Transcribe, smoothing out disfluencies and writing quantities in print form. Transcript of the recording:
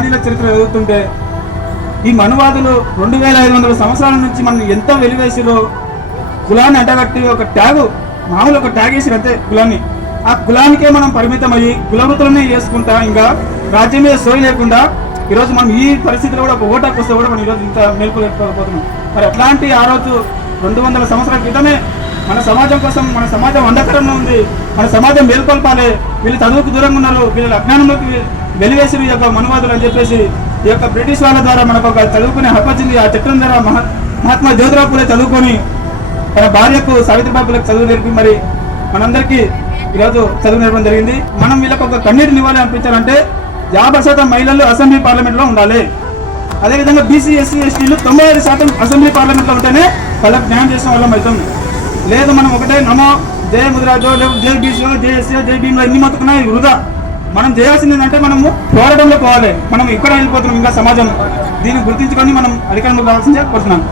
మహనీయుల చరిత్ర చదువుతుంటే ఈ మనువాదులు 2500 సంవత్సరాల నుంచి మనం ఎంత వెలివేసిరో, కులాన్ని అంటగట్టి ఒక ట్యాగ్, మామూలు ఒక ట్యాగ్ వేసిరు అంతే కులాన్ని. ఆ కులానికే మనం పరిమితమయ్యి కులవృత్తులనే చేసుకుంటా ఇంకా రాజ్యం మీద సోయి లేకుండా ఈరోజు మనం ఈ పరిస్థితిలో కూడా ఒక ఓటాకు వస్తే కూడా మనం ఈరోజు ఇంత మేల్కొలేకపోతున్నాం. మరి అట్లాంటి ఆ రోజు 200 సంవత్సరాల క్రితమే మన సమాజం కోసం, మన సమాజం అంధకారంలో ఉంది, మన సమాజం మేల్కొల్పాలి, వీళ్ళు చదువుకు దూరంగా ఉన్నారు, వీళ్ళు అజ్ఞానంలోకి వెలివేసిరు ఈ యొక్క మనువాదులు అని చెప్పేసి ఈ యొక్క బ్రిటిష్ వాళ్ళ ద్వారా మనకు ఒక చదువుకునే హక్కు వచ్చింది. ఆ చట్టం ద్వారా మహాత్మా జ్యోతిరావు పూలే చదువుకొని తన భార్యకు సావిత్రిబాయి చదువు నేర్పి మరి మనందరికీ ఈరోజు చదువు నేర్పడం జరిగింది. మనం వీళ్ళకి ఒక కన్నీరు నివ్వాలి అనిపించాలంటే 50% మహిళలు అసెంబ్లీ పార్లమెంట్లో ఉండాలి. అదేవిధంగా బీసీ ఎస్సీ ఎస్టీలు 95% అసెంబ్లీ పార్లమెంట్లో ఉంటేనే వాళ్ళకి న్యాయం చేసిన వాళ్ళం అవుతుంది. లేదు మనం ఒకటే నమో జయ ముదిరాజో, జై బీసీలో, జై ఎస్సీ, జై భీమ్లో ఎన్ని మొత్తుకున్నాయి వృధా. మనం చేయాల్సింది ఏంటంటే మనము పోరాటంలో పోవాలి. మనం ఇక్కడ వెళ్ళిపోతున్నాం ఇంకా సమాజం. దీన్ని గుర్తించుకొని మనం అధికారంలో రావాల్సిందే కోరుతున్నాం.